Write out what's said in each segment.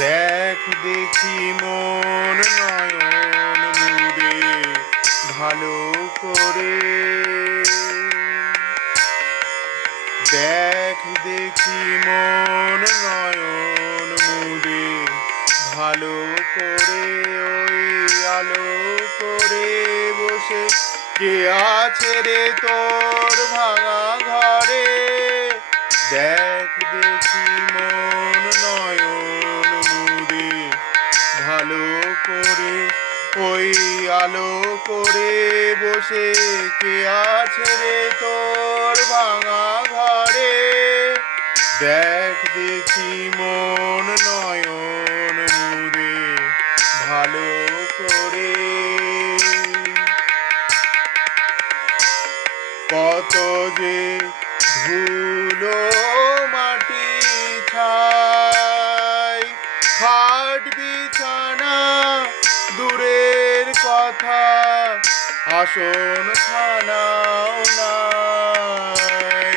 দেখ দেখি মন নয়ন মুদে ভালো করে। দেখ দেখি মন নয়ন মুদে ভালো করে। ওই আলো করে বসে কে আছে রে তোর ভাঙা ঘরে। দেখ দেখি মন নয়ন মুদে ভালো করে। ওই আলো করে বসে কে আছে রে তোর ভাঙা ঘরে। দেখ দেখি মন নয়ন মুদে ভালো করে। কত যে ধুলো মাটি ছাই, খাট বিছানা দূরের কথা, আসন খানাও নাই।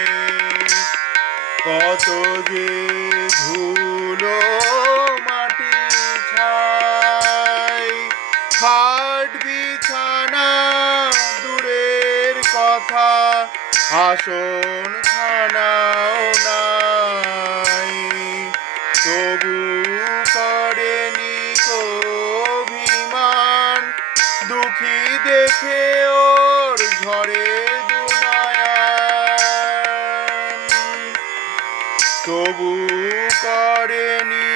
কত যে ধুলো মাটি ছাই, খাট বিছানা দূরের কথা, আসন খানাও নাই। তবু করেনি অভিমান, দুঃখী দেখে ওর ঝরে দুনয়ন। তবু করেনি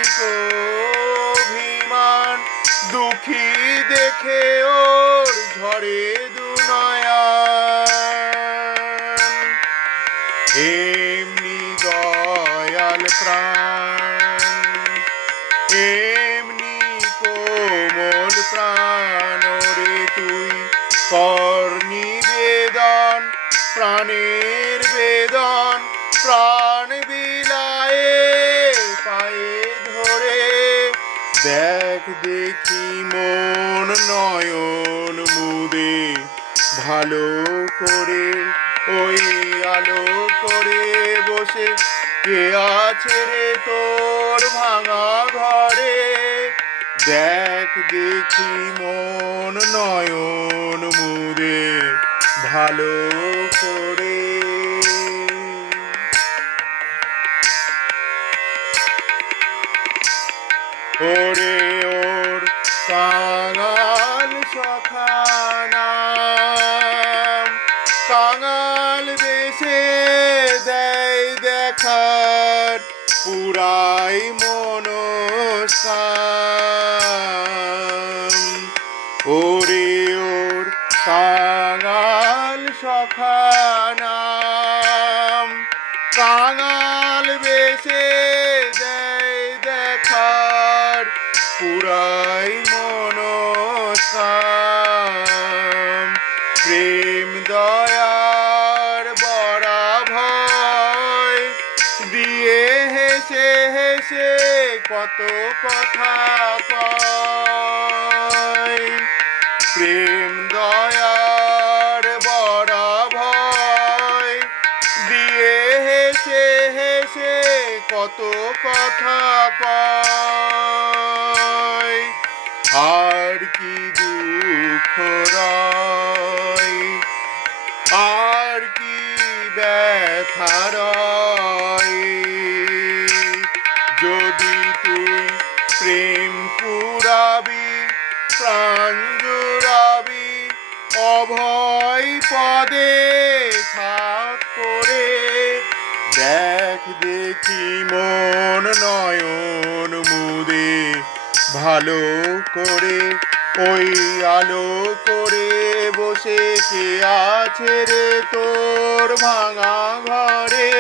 অভিমান, দুঃখী দেখে ওর ঝরে দুনয়ন। এমনি দয়াল প্রাণ, এমনি কোমল প্রাণ রে তুই কর নিবেদন, প্রাণের বেদন প্রাণ বিলায়ে পায়ে ধরে। দেখ দেখি মন নয়ন মুদে ভালো করে। ওই আলো করে বসে কে আছে রে তোর ভাঙা ঘরে। দেখ দেখি মন নয়ন মুদে ভালো করে। ওরে ওর কাঙাল সখানা, কাঙাল বেশে দেয় দেখার পুরাই মনস্কাম। ওরে ওর কাঙাল সখানা, কাঙাল বেশে দেয় দেখার পুরাই মনস্কাম। প্রেম দয়ার বড়া ভয় দিয়ে হেসে হেসে কত কথা কয়। প্রেম দয়ার বড়া ভয় দিয়ে হেসে হেসে কত কথা কয়। আর কি দুঃখ রয়, আর কি ব্যথা রয়, যদি তুই প্রেম পুরাবি প্রাণ জুড়াবি অভয় পদে থাক করে। দেখ দেখি মন নয়ন মুদে ভালো করে। ওই আলো করে বসে কে আছে রে তোর ভাঙা ঘরে।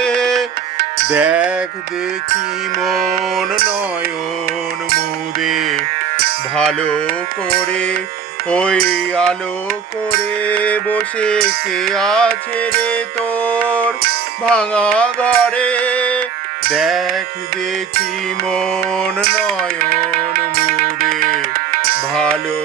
দেখ দেখি মন নয়ন মুদে ভালো করে। ওই আলো করে বসে কে আছে রে তোর ভাঙা ঘরে। দেখ দেখি মন নয়ন মুদে ভালো